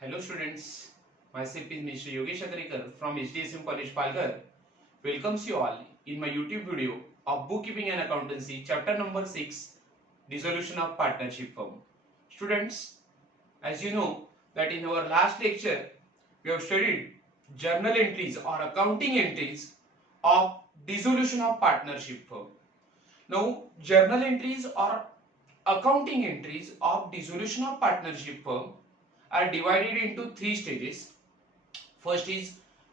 Hello students, myself is Mr. Yogesh Adrikar from HDSM College Palghar. Welcomes you all in my YouTube video of Bookkeeping and Accountancy chapter number 6, Dissolution of Partnership Firm. Students, as you know that in our last lecture we have studied journal entries or accounting entries of dissolution of partnership firm. Now journal entries or accounting entries of dissolution of partnership firm are divided into three stages. First is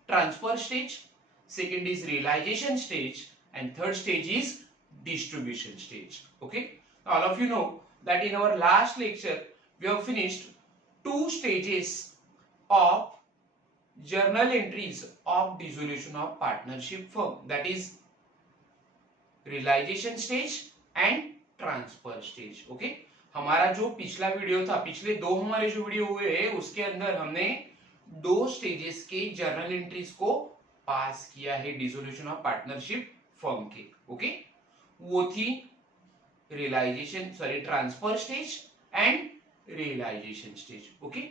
transfer stage, second is realization stage, and third stage is distribution stage. Okay, all of you know that in our last lecture we have finished two stages of journal entries of dissolution of partnership firm, that is realisation stage and transfer stage. Okay, हमारा जो पिछला वीडियो था, पिछले दो हमारे जो वीडियो हुए उसके अंदर हमने दो स्टेजेस के जर्नल एंट्रीज को पास किया है डिसोल्यूशन ऑफ पार्टनरशिप फर्म के. ओके, वो थी transfer stage and realisation stage. Okay,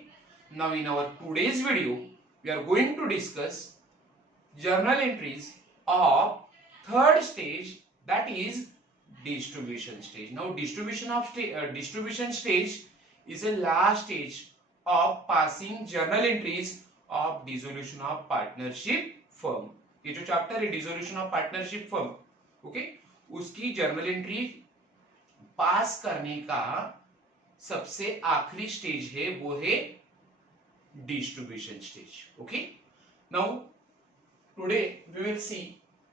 now in our today's video we are going to discuss journal entries of third stage, that is distribution stage. Now distribution stage is a last stage of passing journal entries of dissolution of partnership firm. ये जो chapter है dissolution of partnership firm, okay, उसकी journal entry pass करने का सबसे आखिरी stage है, वो है distribution stage. Okay, now today we will see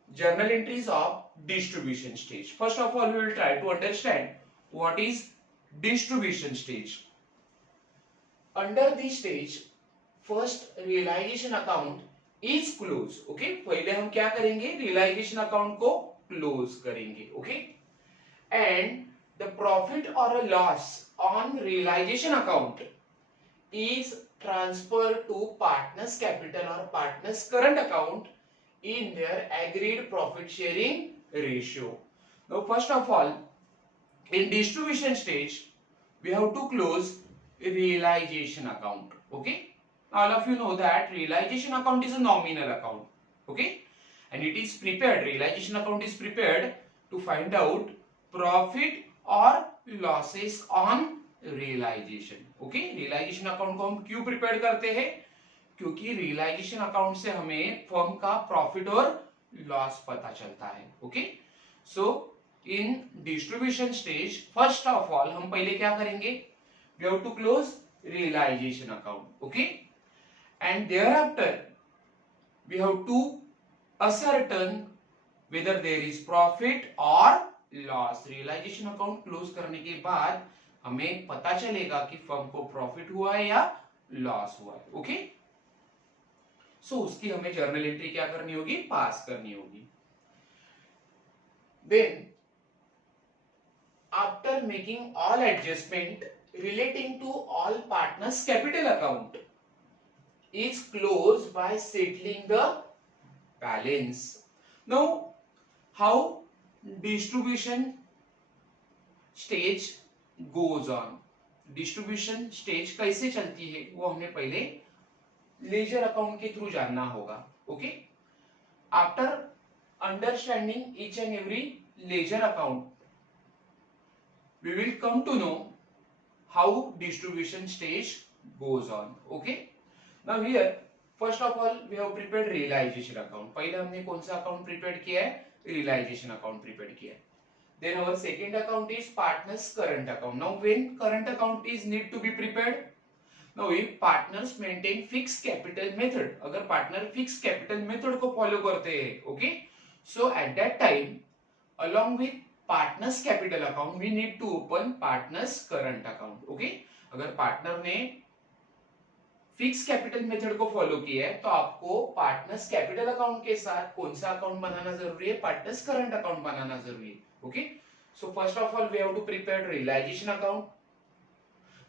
journal entries of distribution stage. First of all, we will try to understand what is distribution stage. Under this stage, first realization account is closed. Okay, पहले हम क्या करेंगे, realization account को close करेंगे. Okay, and the profit or a loss on realization account is transferred to partners capital or partners current account in their agreed profit sharing ratio. Now first of all, in distribution stage we have to close realization account. Okay, all of you know that realization account is a nominal account. Okay, and it is prepared, realization account is prepared to find out profit or losses on realization. Okay, realization account को हम क्यों प्रिपेयर करते हैं, क्योंकि realisation account से हमें फर्म का प्रॉफिट और लॉस पता चलता है. Okay, so in distribution stage first of all हम पहले क्या करेंगे, we have to close realisation account. Okay, and thereafter we have to ascertain whether there is profit और लॉस. रियलाइजेशन अकाउंट क्लोज करने के बाद हमें पता चलेगा कि फर्म को प्रॉफिट हुआ है या लॉस हुआ है. ओके, सो उसकी हमें जर्नल एंट्री क्या करनी होगी, पास करनी होगी. Then after making all adjustment relating to all partners capital account is close by settling the balance. Now how distribution stage goes on, distribution stage कैसे चलती है वो हमें पहले लेजर अकाउंट के थ्रू जानना होगा. Okay, after understanding each and every ledger account we will come to know how distribution stage goes on. Okay, now here first of all we have prepared realisation account. पहले हमने कौन सा account prepare किया है, realisation account prepare किया है. Then our second account is partners current account. Now when current account is need to be prepared, now if partners maintain fixed capital method, अगर partner fix capital method को follow करते हैं, okay, so at that time along with partners capital account we need to open partners current account. Okay, अगर पार्टनर ने fix capital method को फॉलो किया है तो आपको पार्टनर्स कैपिटल अकाउंट के साथ कौन सा अकाउंट बनाना जरूरी है, पार्टनर्स करंट अकाउंट बनाना जरूरी है. Okay, so first of all we have to prepare realisation account.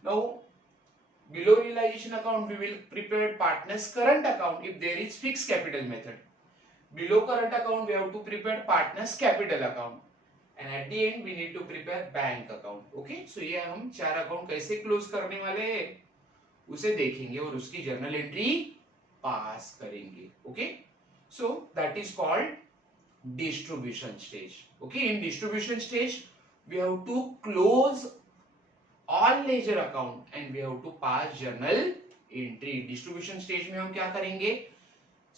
Now below realization account we will prepare partners current account if there is fixed capital method. Below current account we have to prepare partners capital account, and at the end we need to prepare bank account. Okay, so ये हम चार अकाउंट कैसे क्लोज करने वाले हैं उसे देखेंगे और उसकी जर्नल एंट्री पास करेंगे. Okay, so that is called distribution stage. Okay, in distribution stage we have to close all ledger account and we have to pass journal entry. distribution stage में हम क्या करेंगे,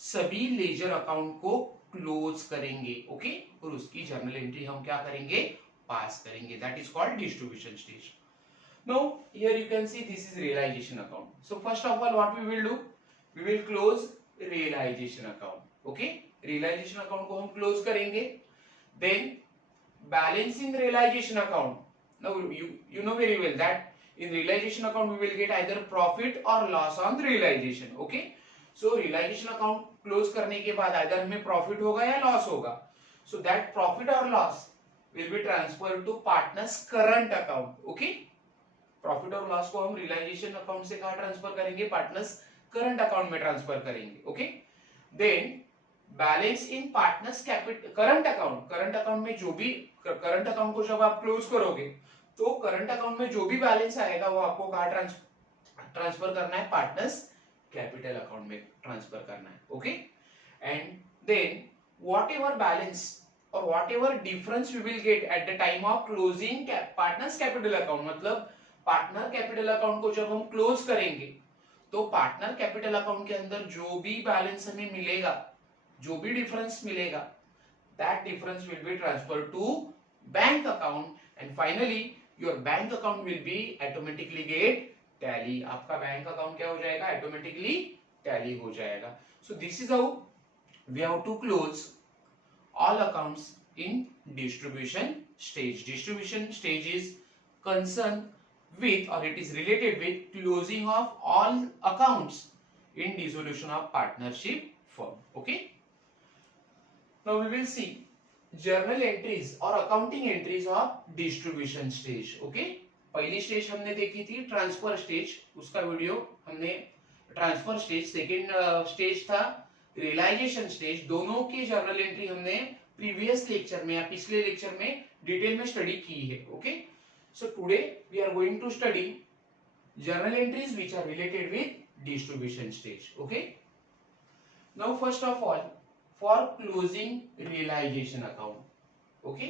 सभी लेजर अकाउंट को close करेंगे. ओके, और उसकी जर्नल एंट्री हम क्या करेंगे, पास करेंगे. That is called distribution stage. Now here you can see this is realization account. So first of all what we will do, we will close realization account. Okay, realization account को हम क्लोज करेंगे. Then balance in realization account. Now you know very well that in realization account we will get either profit or loss on realization. Okay, so realization account close करने के बाद either हमें प्रॉफिट होगा या लॉस होगा. So that profit or loss will be transferred to partners current account. Okay, profit और loss को हम रियलाइजेशन अकाउंट से कहां ट्रांसफर करेंगे, पार्टनर्स करंट अकाउंट में ट्रांसफर करेंगे. Okay, then balance in partners capital current account. Current account में जो भी करंट अकाउंट को जब आप क्लोज करोगे तो करंट अकाउंट में जो भी बैलेंस आएगा वो आपको कहां ट्रांसफर करना है, पार्टनर्स कैपिटल अकाउंट में ट्रांसफर करना है. Okay, and then whatever balance और whatever difference we will get at the time of closing partners capital account. मतलब पार्टनर कैपिटल अकाउंट को जब हम क्लोज करेंगे तो पार्टनर कैपिटल अकाउंट के अंदर जो भी बैलेंस हमें मिलेगा, जो भी डिफरेंस मिलेगा, that difference will be transferred to bank account and finally your bank account will be automatically get tally. आपका बैंक अकाउंट क्या हो जाएगा, ऑटोमेटिकली टैली हो जाएगा. So this is how we have to close all accounts in distribution stage. Distribution stage is concerned with or it is related with closing of all accounts in dissolution of partnership firm. Okay, now we will see journal entries or accounting entries of distribution stage. Okay, पहली स्टेज हमने देखी थी transfer stage, उसका वीडियो हमने transfer stage. Second stage था realisation stage. दोनों की journal entry हमने प्रीवियस लेक्चर में या पिछले लेक्चर में डिटेल में स्टडी की है. Okay, so today we are going to study journal entries which are related with distribution stage. Okay, now first of all for closing realization account, okay,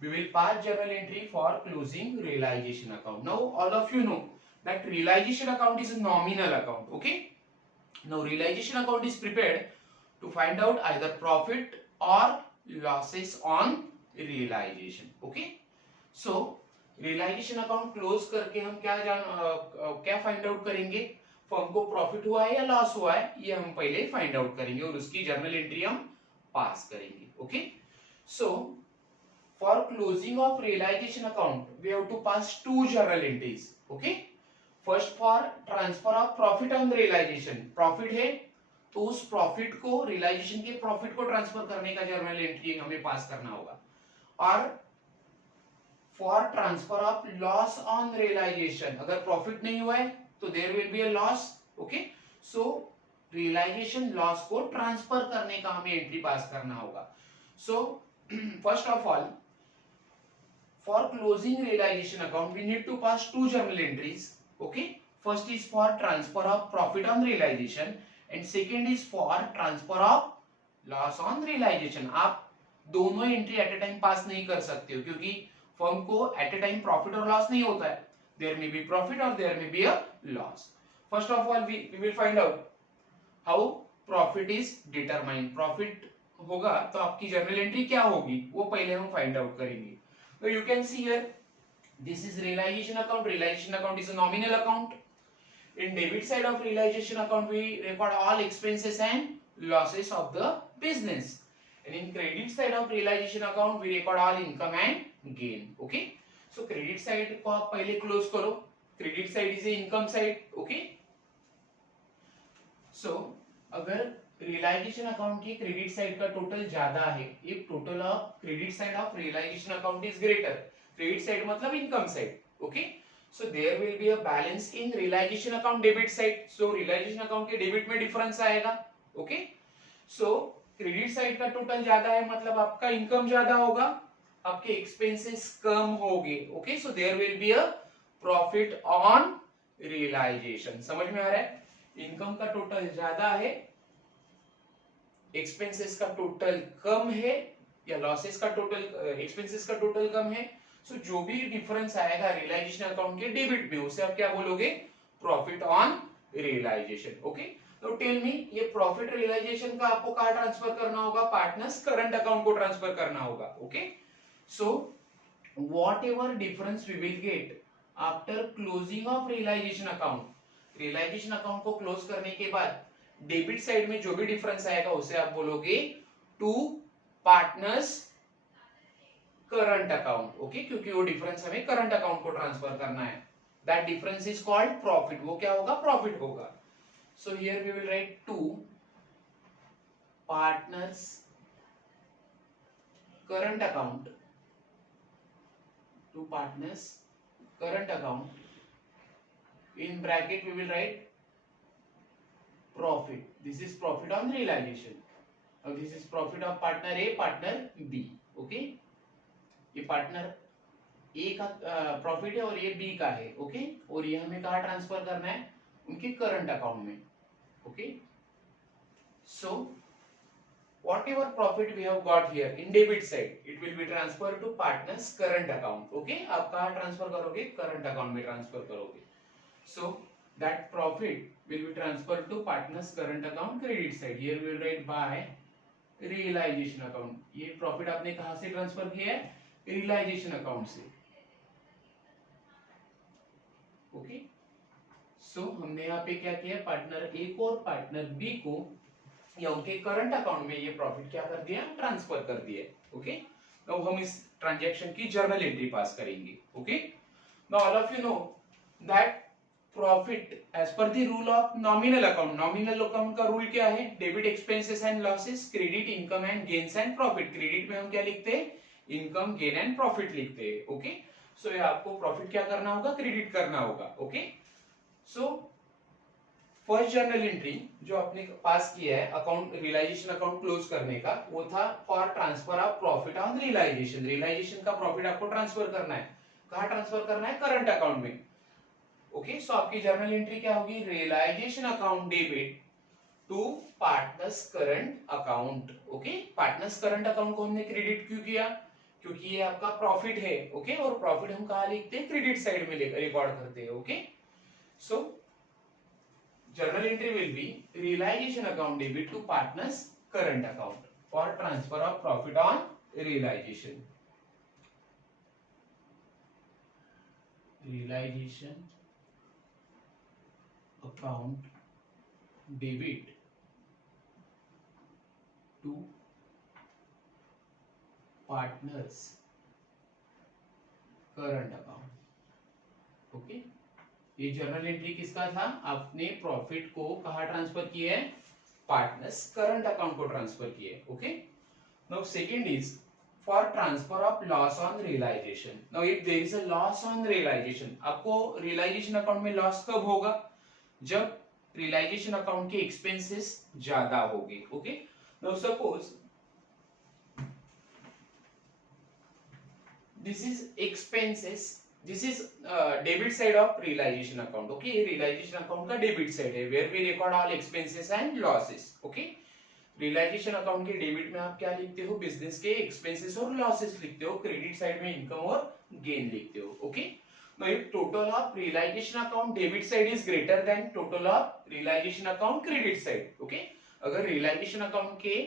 we will pass journal entry for closing realization account. Now all of you know that realization account is a nominal account. Okay, now realization account is prepared to find out either profit or losses on realization. Okay, so realisation account close करके हम क्या find out करेंगे, firm को profit हुआ है या लॉस हुआ है, ये हम पहले फाइंड आउट करेंगे और उसकी जर्नल एंट्री हम पास करेंगे. Okay, so for closing of realisation account we have to pass two journal entries. Okay, first for transfer of profit on realization. Profit है तो उस प्रॉफिट को, रियलाइजेशन के प्रॉफिट को ट्रांसफर करने का जर्नल एंट्री हमें पास करना होगा. और for transfer of loss on realization, अगर प्रॉफिट नहीं हुआ है तो there will be a loss. Okay, so realization loss को ट्रांसफर करने का हमें एंट्री पास करना होगा. So first of all for closing realization account we need to pass two journal entries. Okay, first is for transfer of profit on realization and second is for transfer of loss on realization. आप दोनों entry eight a time pass नहीं कर सकते हो क्योंकि firm को at a time profit और loss नहीं होता है. देयर मे बी प्रॉफिट और there may be a loss. First of all we will find out how profit is determined. Profit होगा तो आपकी जर्नल एंट्री क्या होगी वो पहले हम फाइंड आउट करेंगे. तो you can see here this is realization account. Realization account is a nominal account. In debit side of realisation account we record all expenses and losses of the business. And in credit side of realization account we record all income and gain. Okay, so credit side को आप पहले क्लोज करो. credit side is a income side. Okay, so अगर realization account की credit side का total ज्यादा है, if total of credit side of realization account is greater, credit side मतलब income side. Okay, so there will be a balance in realization account debit side. so realization account के debit में difference आएगा. Okay, so credit side का total ज्यादा है मतलब आपका इनकम ज्यादा होगा, आपके एक्सपेंसेस कम होंगे. Okay, so there will be a profit on realization. समझ में आ रहा है? इनकम का टोटल ज्यादा है, एक्सपेंसेस का टोटल कम है, या लॉसेस का टोटल एक्सपेंसेस का टोटल कम है। सो जो भी डिफरेंस आएगा रियलाइजेशन अकाउंट के डेबिट में, उसे आप क्या बोलोगे? Profit on realization. ओके, तो टेल मी, ये प्रॉफिट रियलाइजेशन का आपको कहां ट्रांसफर करना होगा? पार्टनर्स करंट अकाउंट को ट्रांसफर करना होगा। Okay, so whatever difference we will get after closing of realization account, realization account को क्लोज करने के बाद डेबिट साइड में जो भी डिफरेंस आएगा उसे आप बोलोगे to partners current account. Okay, क्योंकि वो डिफरेंस हमें करंट अकाउंट को ट्रांसफर करना है। That difference is called profit. वो क्या होगा? प्रॉफिट होगा। So here we will write to partners current account, to partners current account, in bracket we will write profit. This is profit on realization. Now this is profit of partner A, partner B. Okay, ये पार्टनर ए का प्रॉफिट है और ये बी का है। ओके, और ये हमें कहाँ ट्रांसफर करना है? उनके करंट अकाउंट में। Okay, so whatever profit we have got here in debit side, it will be transferred to partners current account. Okay, आप कहाँ ट्रांसफर करोगे? करंट अकाउंट में ट्रांसफर करोगे। So that profit will be transferred to partners current account credit side. Here we will write by realization account. ये प्रॉफिट आपने कहाँ से ट्रांसफर किया है? रियलाइजेशन अकाउंट से। ओके, सो हमने यहाँ पे क्या किया? पार्टनर ए को और पार्टनर बी को या उनके करंट अकाउंट में ये प्रॉफिट क्या कर दिया? ट्रांसफर कर दिया। ओके, नाउ हम इस ट्रांजैक्शन की जर्नल एंट्री पास करेंगे। Okay, now all of you know that profit as per the rule of nominal account, nominal account का रूल क्या है? Debit expenses and losses, credit income and gains and profit. Credit में हम क्या लिखते हैं? Income, gain and profit लिखते हैं। ओके, सो ये आपको प्रॉफिट क्या करना होगा? क्रेडिट करना होगा। Okay, so first journal entry जो आपने पास किया है अकाउंट रियलाइजेशन अकाउंट क्लोज करने का, वो था for transfer of profit on realization. Realization का प्रॉफिट आपको ट्रांसफर करना है। कहां ट्रांसफर करना है? करंट अकाउंट में। ओके, सो आपकी जर्नल एंट्री क्या होगी? Realization account debit to partners current account. Okay, partners current account को हमने क्रेडिट क्यों किया? क्योंकि ये आपका प्रॉफिट है। ओके, और प्रॉफिट हम कहां लिखते हैं? क्रेडिट साइड में रिकॉर्ड करते हैं। Okay, so journal entry will be realization account debit to partners current account for transfer of profit on realization. Realization account debit to partners current account. Okay, ये जर्नल एंट्री किसका था? आपने profit को कहां transfer किया है? Partners current account को transfer किया है। Okay, now second is for transfer of loss on realization. Now if there is a loss on realization, आपको रियलाइजेशन अकाउंट में लॉस कब होगा? जब रियलाइजेशन अकाउंट के एक्सपेंसेस ज्यादा होंगे। Okay, now suppose this is expenses, this is debit side of realization account. Okay, realization account का debit side है where we record all expenses and losses. Okay, realization account के debit में आप क्या लिखते हो? business के expenses और losses लिखते हो, credit side में income और gain लिखते हो। Okay, now if total of realization account debit side is greater than total of realization account credit side. Okay, अगर realization account के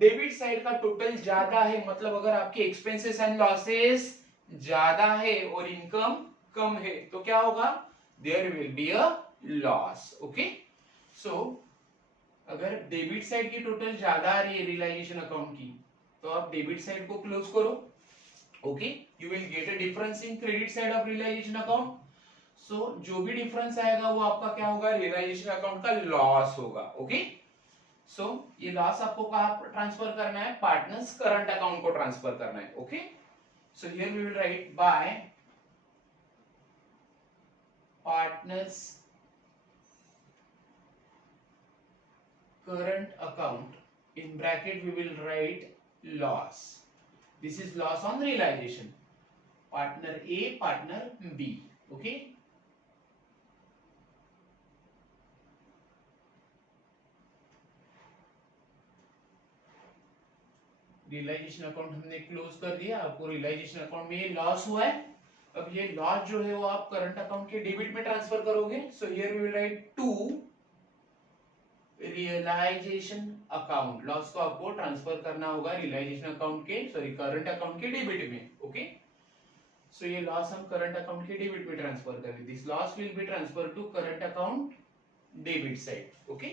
debit side का total ज्यादा है, मतलब अगर आपके expenses and losses ज्यादा है और इनकम कम है, तो क्या होगा? There will be a loss. Okay, so अगर डेबिट साइड की टोटल ज्यादा आ रही है रियलाइजेशन अकाउंट की, तो आप डेबिट साइड को क्लोज करो। Okay, you will get a difference in credit side of realisation account. So जो भी डिफरेंस आएगा वो आपका क्या होगा? रियलाइजेशन अकाउंट का लॉस होगा। ओके, सो ये लॉस आपको कहां ट्रांसफर करना है? पार्टनर्स करंट अकाउंट को ट्रांसफर करना है। Okay, so here we will write by partners current account, in bracket we will write loss. This is loss on realization, partner A, partner B. Okay, realization account हमने close कर दिया, आपको realization account में ये लॉस हुआ है, अब ये लॉस जो है वो आप करंट अकाउंट के डेबिट में ट्रांसफर करोगे। So here we will write to realization account, loss को आपको ट्रांसफर करना होगा रियलाइजेशन अकाउंट के करंट अकाउंट के डेबिट में। ओके, सो ये लॉस हम करंट अकाउंट के डेबिट में ट्रांसफर करेंगे। This loss will be transfer to current account debit side. Okay,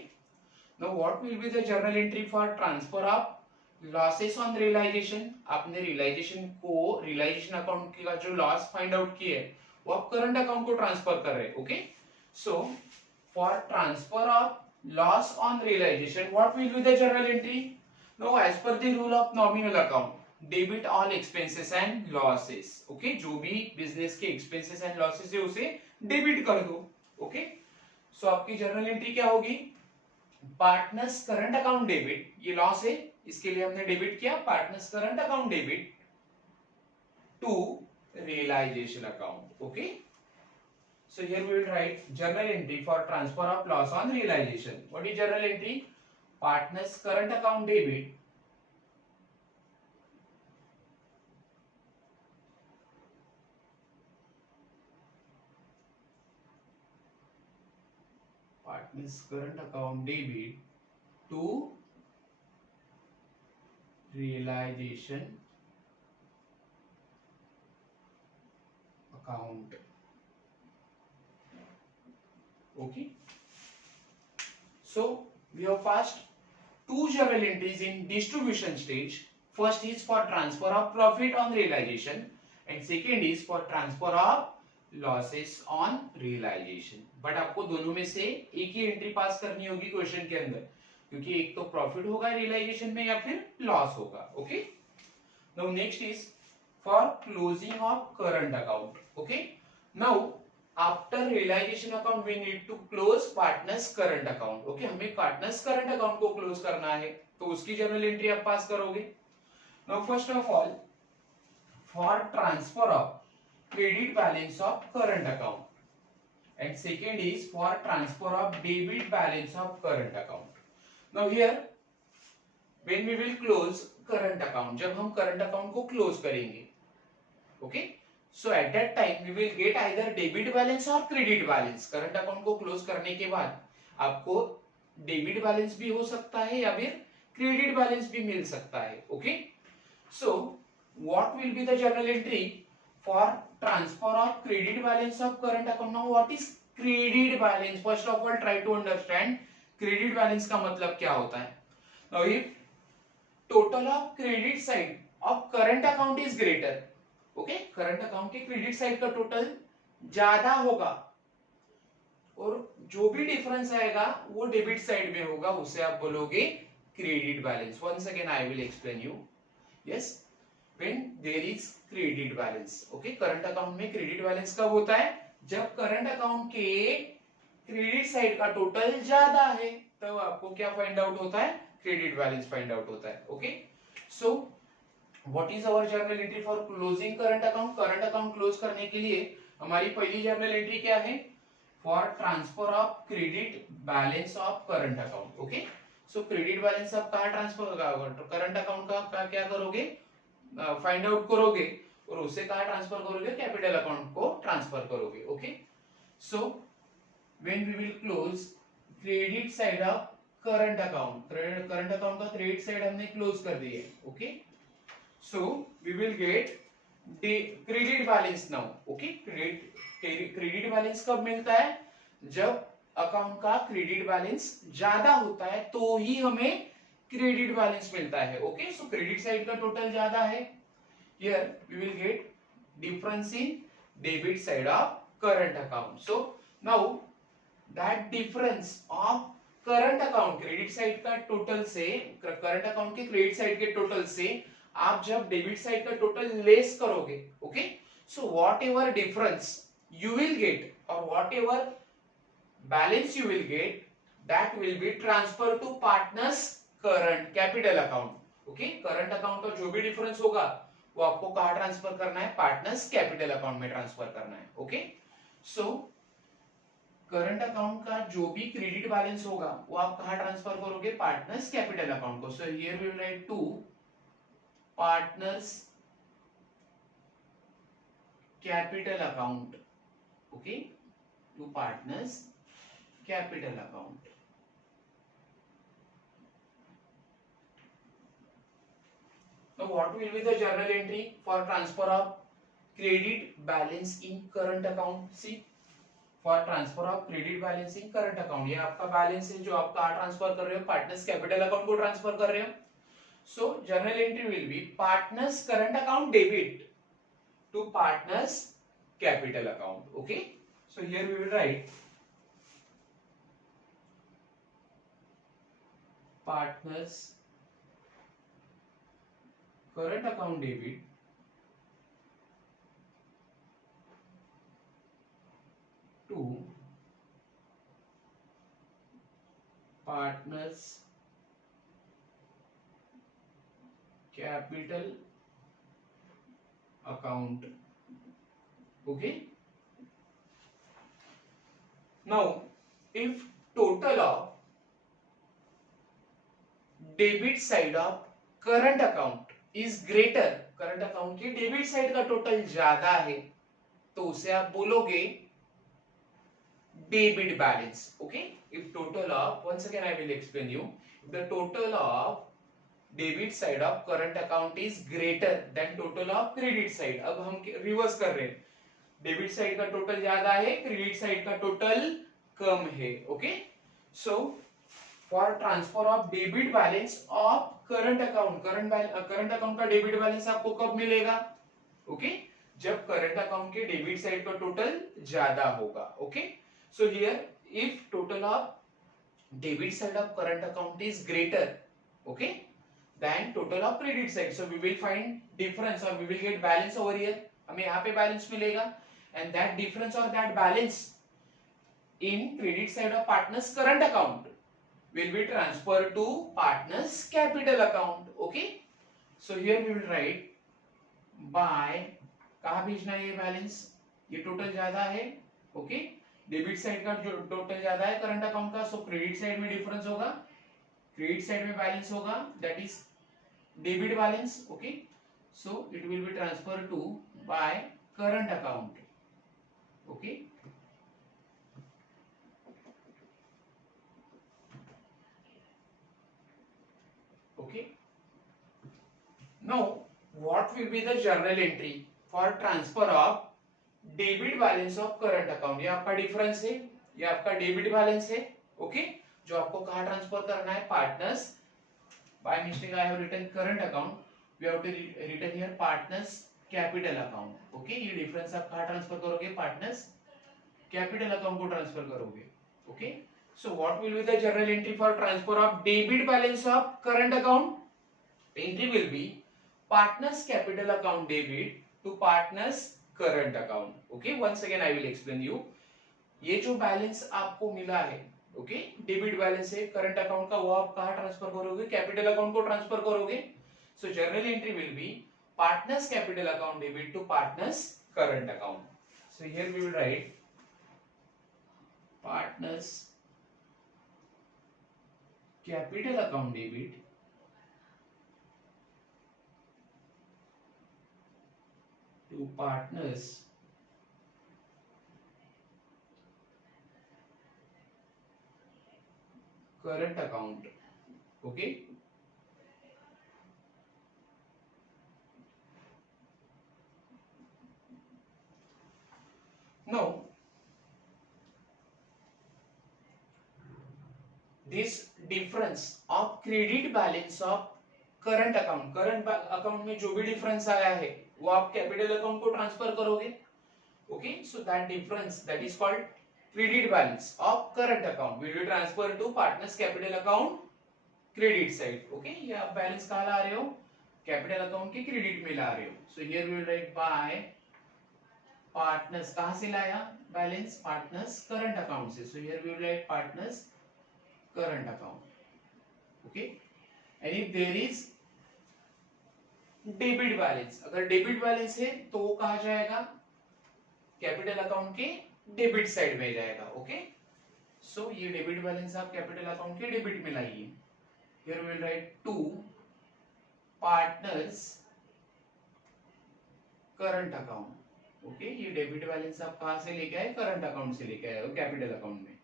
now what will be the journal entry for transfer of losses on realization. आपने रियलाइजेशन को, realisation account का जो loss find out किया है वो आप करंट अकाउंट को ट्रांसफर कर रहे हैं। Okay, so for transfer of loss on realization what will be the journal entry. No, as per the rule of nominal account debit all expenses and losses. Okay, जो भी बिजनेस के एक्सपेंसेस एंड लॉसेस है उसे डेबिट कर दो। Okay, so आपकी journal entry क्या होगी, पार्टनर्स करंट अकाउंट डेबिट, ये लॉस है इसके लिए हमने डेबिट किया, partners current account debit to realization account. Okay, so here we will write journal entry for transfer of loss on realization. What is journal entry? Partners current account debit partners current account debit to realization account. Okay, so we have passed two journal entries in distribution stage. First is for transfer of profit on realization and second is for transfer of losses on realization. But आपको दोनों में से एक ही एंट्री पास करनी होगी क्वेश्चन के अंदर, क्योंकि एक तो प्रॉफिट होगा रियलाइजेशन में या फिर लॉस होगा। Okay, now next is for closing of current account. Okay, now after realization account we need to close partners current account. Okay, हमें पार्टनर्स करंट अकाउंट को क्लोज करना है, तो उसकी जर्नल एंट्री आप पास करोगे। Now first of all for transfer of credit balance of current account and second is for transfer of debit balance of current account. Now here when we will close current account, जब हम current account को close करेंगे, okay, so at that time we will get either debit balance और credit balance. Current account को close करने के बाद आपको डेबिट बैलेंस भी हो सकता है या फिर क्रेडिट बैलेंस भी मिल सकता है। Okay, so what will be the journal entry for transfer of credit balance of current account. Now what is credit balance? First of all try to understand credit balance का मतलब क्या होता है। Now if total of credit side of current account is greater, okay, current account के credit side का total ज्यादा होगा और जो भी डिफरेंस आएगा वो डेबिट साइड में होगा, उसे आप बोलोगे credit balance. Once again I will explain you. Yes, when there is credit balance. Okay, current account में क्रेडिट बैलेंस कब होता है? जब करंट अकाउंट के क्रेडिट साइड का टोटल ज्यादा है, तब आपको क्या फाइंड आउट होता है? क्रेडिट बैलेंस फाइंड आउट होता है। Okay, so what is our journal entry for closing current account? Current account close करने के लिए हमारी पहली जर्नल एंट्री क्या है? For transfer of credit balance of current account. Okay, so credit balance आप कहां ट्रांसफर होगा? करंट अकाउंट का क्या करोगे? फाइंड आउट करोगे और उसे कहां ट्रांसफर करोगे? कैपिटल अकाउंट को ट्रांसफर करोगे। Okay, so when we will close credit side of current account, current account का क्रेडिट साइड हमने क्लोज कर दिया है। Okay, so we will get the credit balance now. Okay, credit balance कब मिलता है? जब अकाउंट का क्रेडिट बैलेंस ज्यादा होता है तो ही हमें क्रेडिट बैलेंस मिलता है। ओके, सो क्रेडिट साइड का टोटल ज्यादा है, here we will get difference in debit side of current account. So now that difference of current account credit side का टोटल से, करंट अकाउंट के क्रेडिट साइड के total से आप जब डेबिट साइड का टोटल लेस करोगे, okay, so whatever difference you will get और whatever balance you will get, that will be transfer to partners current capital account. Okay, current account का जो भी डिफरेंस होगा वो आपको कहां ट्रांसफर करना है? पार्टनर्स कैपिटल अकाउंट में ट्रांसफर करना है। ओके, सो करंट अकाउंट का जो भी क्रेडिट बैलेंस होगा वो आप कहां ट्रांसफर करोगे? पार्टनर्स कैपिटल अकाउंट को। So here we will write to partners capital account. Okay, to partners capital account. Now what will be the journal entry for transfer of credit balance in current account? See, for transfer of credit balance in current account, ये आपका बैलेंस है जो आप कहाँ ट्रांसफर कर रहे हो, partners capital account को ट्रांसफर कर रहे हो. So journal entry will be partners current account debit to partners capital account. Okay, so here we will write partners current account debit to partners capital account. Okay, now if total of debit side of current account is greater, current account की debit side का total ज्यादा है, तो उसे आप बोलोगे debit balance. Okay, if total of, once again I will explain you, the total of debit side of current account is greater than total of credit side. अब हम रिवर्स कर रहे हैं, डेबिट साइड का टोटल ज्यादा है, क्रेडिट साइड का total कम है. Okay, so for transfer of debit balance of current account, current account का डेबिट बैलेंस आपको कब मिलेगा? ओके, जब करंट अकाउंट के डेबिट साइड का टोटल ज्यादा होगा. Okay, so here if total of debit side of current account is greater, okay, then total of credit side, so we will find difference और we will get balance over here. हमें यहाँ पे बैलेंस मिलेगा and that difference और that balance in credit side of partners current account will be transferred to partners capital account. Okay, so here we will write by, कहाँ भेजना है ये बैलेंस, ये टोटल ज्यादा है. ओके, डेबिट साइड का जो टोटल ज्यादा है करंट अकाउंट का, सो क्रेडिट साइड में डिफरेंस होगा, क्रेडिट साइड में बैलेंस होगा, that is debit balance. Okay, so it will be transfer to by current account. Okay, okay, now what will be the journal entry for transfer of debit balance of current account? ये आपका डिफरेंस है, ये आपका debit balance है. ओके, जो आपको कहाँ transfer करना है, partners. By mistake I have written current account, we have to written here partners capital account. Okay, ये डिफरेंस आप कहाँ ट्रांसफर करोगे, पार्टनर्स कैपिटल अकाउंट को ट्रांसफर करोगे. Okay, so what will be the journal entry for transfer of debit balance of current account? The entry will be partners capital account debit to partners current account. Okay, once again I will explain you. ये जो बैलेंस आपको मिला है, okay, debit balance है current account का, वो आप कहाँ ट्रांसफर करोगे, कैपिटल अकाउंट को ट्रांसफर करोगे. So journal entry will be partners capital account debit to partners current account. So here we will write partners capital account debit to partners current account. Okay, now this difference of credit balance of current account, current account में जो भी difference आया है वो आप capital account को transfer करोगे. Okay, so that difference that is called credit balance of current account will be transfer to partners capital account credit side. Okay, ये आप बैलेंस कहाँ ला रहे हो, कैपिटल अकाउंट के क्रेडिट में ला रहे हो. So here we will write by partners, कहाँ से लाया बैलेंस, पार्टनर्स करंट अकाउंट से. So here we will write partners current account. Okay, and if there is debit balance, अगर डेबिट बैलेंस है तो वो कहा जाएगा, कैपिटल अकाउंट के डेबिट साइड में जाएगा. ओके, सो ये डेबिट बैलेंस आप कैपिटल अकाउंट के डेबिट में लाइए. Here we will write to partners current account. Okay, ये डेबिट बैलेंस आप कहां से लेके आए? करंट अकाउंट से लेके आए हो, कैपिटल अकाउंट में।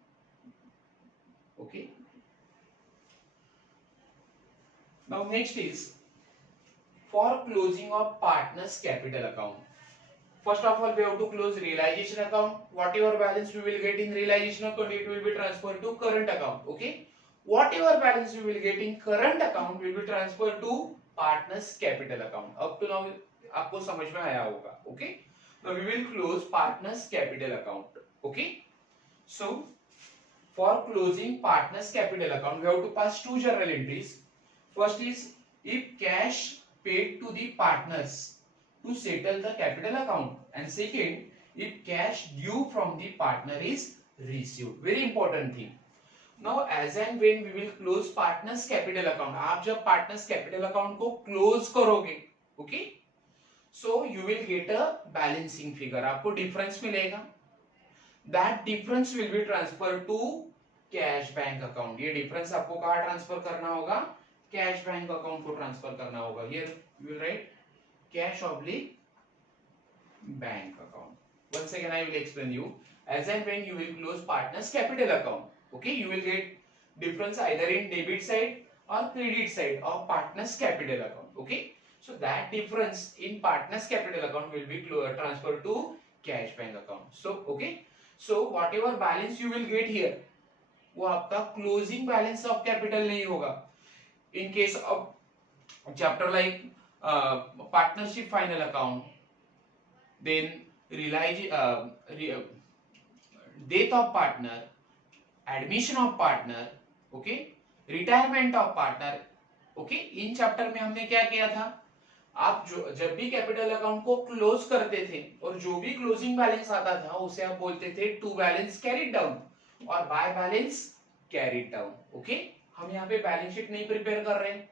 Okay, now next is for closing of partners capital account. First of all, we have to close realization account. Whatever balance we will get in realization account, it will be transferred to current account. Okay. Whatever balance we will get in current account will be transferred to partners capital account. Up to now, आपको समझ में आया होगा. Okay. Now we will close partners capital account. Okay. So for closing partners capital account, we have to pass two journal entries. First is if cash paid to the partners to settle the capital account, and second if cash due from the partner is received. Very important thing. Now as and when we will close partners capital account, आप जब partners capital account को close करोगे, okay, so you will get a balancing figure. आपको difference मिलेगा. That difference will be transferred to cash bank account. ये difference आपको कहाँ transfer करना होगा? Cash bank account को transfer करना होगा. Here you will write cash oblique bank account. Once again I will explain you. As and when you will close partners capital account, okay, you will get difference either in debit side or credit side of partners capital account. Okay, so that difference in partners capital account will be transferred to cash bank account. So okay, so whatever balance you will get here, वो आपका closing balance of capital नहीं होगा. In case of chapter like partnership final account, then death of partner, admission of partner, okay, retirement of partner, okay, in chapter में हमने क्या किया था? आप जो जब भी कैपिटल अकाउंट को क्लोज करते थे और जो भी क्लोजिंग बैलेंस आता था उसे आप बोलते थे टू बैलेंस कैरिड डाउन और by balance carried down. Okay, हम यहाँ पे बैलेंस शीट नहीं प्रिपेयर कर रहे हैं.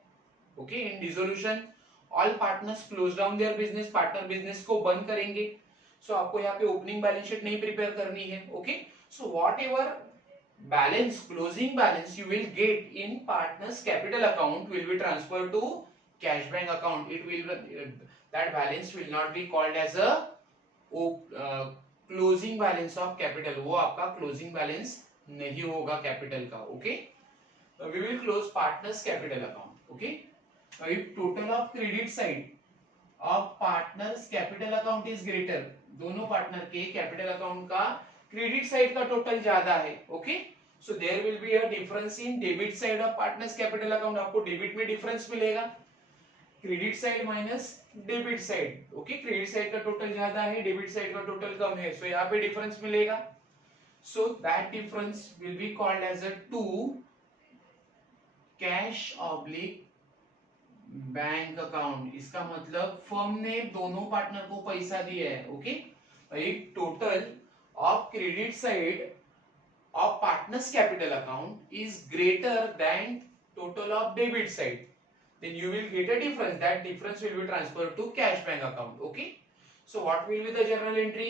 ओके, इन dissolution all partners close down their business, partner business को बंद करेंगे. सो आपको यहाँ पे ओपनिंग बैलेंस शीट नहीं प्रिपेयर करनी है. Okay, so what ever balance, closing balance you will get in partners capital account will be transferred to cash bank account. It will that balance will not be called as a closing balance of capital. वो आपका closing balance नहीं होगा capital का. Okay, we will close partners capital account. Okay, if total of credit side of partners capital account is greater, दोनों partner के capital account का credit side का total ज्यादा है. Okay, so there will be a difference in debit side of partners capital account. आपको debit में difference मिलेगा, credit side minus debit side. Okay, credit side का टोटल ज्यादा है, डेबिट साइड का टोटल कम है, सो यहाँ पे डिफरेंस मिलेगा. So that difference will be called as a to cash oblique bank account. इसका मतलब फर्म ने दोनों पार्टनर को पैसा दिया है. ओके, एक total of credit side of partners capital account is greater than total of debit side, then you will get a difference. That difference will be transferred to cash bank account. Okay, so what will be the journal entry?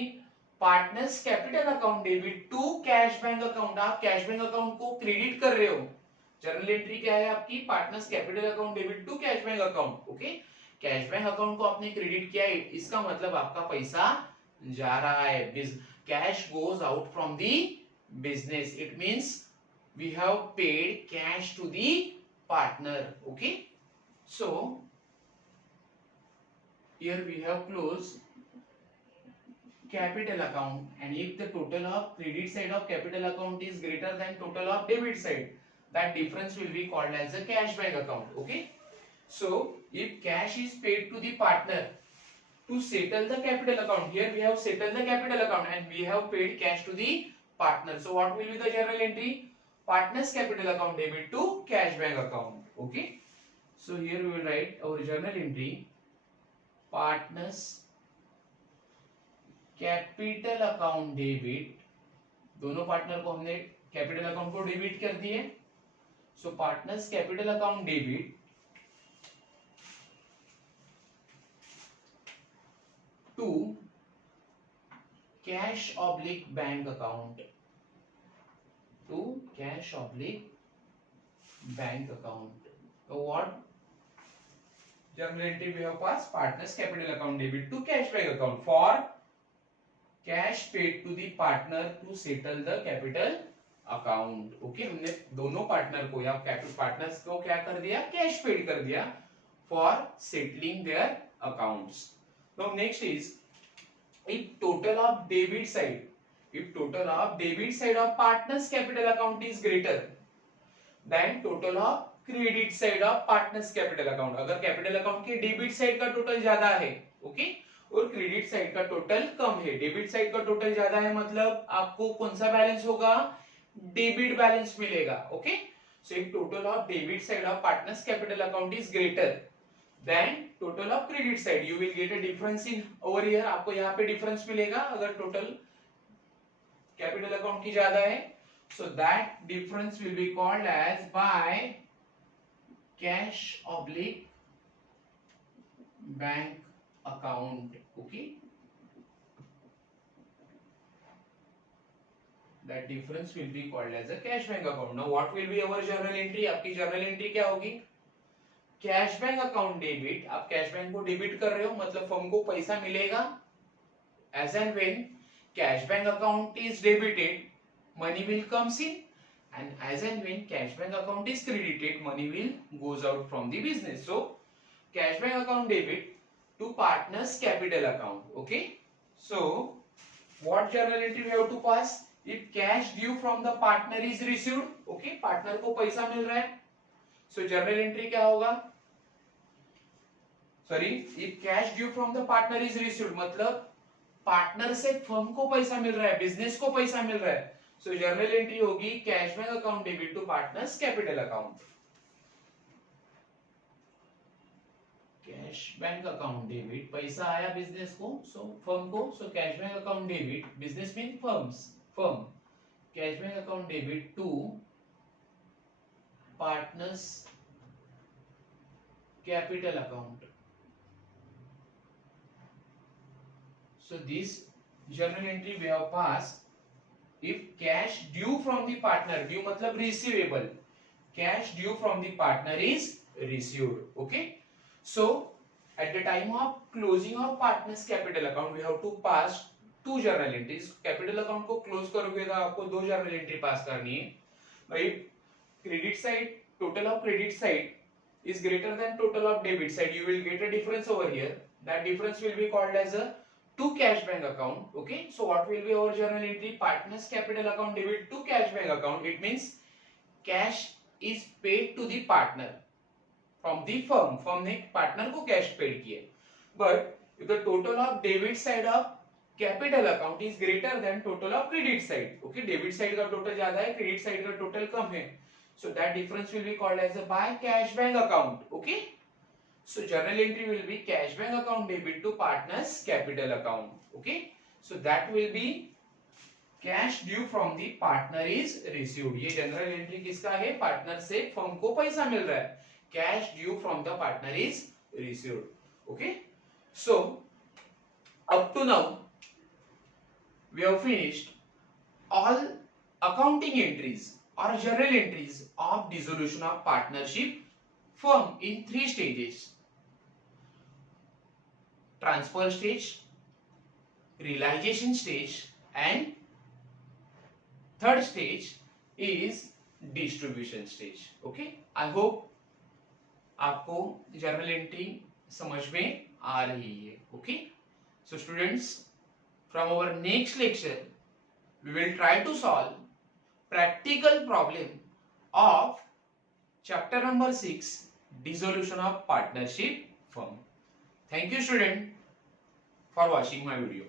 Partners capital account debit to cash bank account. आप cash bank account को credit कर रहे हो. Journal entry क्या है आपकी? Partners capital account debit to cash bank account. Okay, cash bank account को आपने क्रेडिट किया है, इसका मतलब आपका पैसा जा रहा है. Cash goes out from the business. It means we have paid cash to the partner. Okay, so here we have closed capital account, and if the total of credit side of capital account is greater than total of debit side, that difference will be called as a cash bank account. Okay, so if cash is paid to the partner to settle the capital account, here we have settled the capital account and we have paid cash to the partner. So what will be the journal entry? Partners capital account debit to cash bank account. Okay, so here we will write our journal entry partners capital account debit. दोनों partner को हमने capital account को debit कर दिए. So partners capital account debit to cash oblique bank account, to cash oblique bank account. So what journal entry we have passed, partners capital account debit to cash bank account for cash paid to the partner to settle the capital account. Okay, हमने दोनों partner को या पार्टनर्स को क्या कर दिया, cash paid कर दिया for settling their accounts. Now next is if total of debit side of partners capital account is greater than total of credit side of partners capital account. अगर कैपिटल अकाउंट के debit side का total ज्यादा है, ओके, और credit side का total कम है. Debit side का टोटल ज्यादा है मतलब आपको कौन सा बैलेंस होगा, डेबिट बैलेंस मिलेगा. Okay, so if total of debit side of partners capital account is greater than total of credit side, you will get a difference in over here. आपको यहाँ पे डिफरेंस मिलेगा अगर टोटल कैपिटल अकाउंट की ज्यादा है. So that difference will be called as by cash oblique bank account. Okay, that difference will be called as a cash bank account. Now what will be our journal entry? आपकी journal entry क्या होगी, cash bank account debit. आप cash bank को debit कर रहे हो मतलब firm को पैसा मिलेगा. As and when cash bank account is debited money will comes in, and as and when cash bank account is credited money will goes out from the business. So cash bank account debit to partners capital account. Okay, so what journal entry we have to pass if cash due from the partner is received. Okay, partner को पैसा मिल रहा है, so journal entry क्या होगा, sorry, if cash due from the partner is received मतलब पार्टनर से फर्म को पैसा मिल रहा है, बिजनेस को पैसा मिल रहा है. सो जर्नल एंट्री होगी cash bank account debit to partners capital account. Cash bank account debit, पैसा आया बिजनेस को, सो फर्म को, so cash bank account debit, business mean firm, cash bank account debit to partners capital account. So this journal entry we have passed if cash due from the partner, due मतलब receivable, cash due from the partner is received. Okay, so at the time of closing of partners capital account we have to pass two journal entries. capital account को close करोगे तो आपको दो journal entry pass करनी है. भाई credit side, total of credit side is greater than total of debit side, you will get a difference over here. That difference will be called as a to cash bank account. Okay, so what will be our journal entry, partners capital account debit to cash bank account. It means cash is paid to the partner from the firm ने partner को cash paid किया. But if the total of debit side of capital account is greater than total of credit side, okay, debit side का total ज्यादा है, credit side का total कम है, so that difference will be called as a by cash bank account. Okay, so journal entry will be cash bank account debit to partners capital account. Okay, so that will be cash due from the partner is received. ये general entry किसका है, पार्टनर से फर्म को पैसा मिल रहा है, cash due from the partner is received. Okay, so up to now we have finished all accounting entries or journal entries of dissolution of partnership firm in three stages: transfer stage, realization stage, and third stage is distribution stage. Okay, I hope आपको journal entry समझ में आ रही है. Okay, so students, from our next lecture we will try to solve practical problem of chapter number 6, dissolution of partnership firm. Thank you student for watching my video.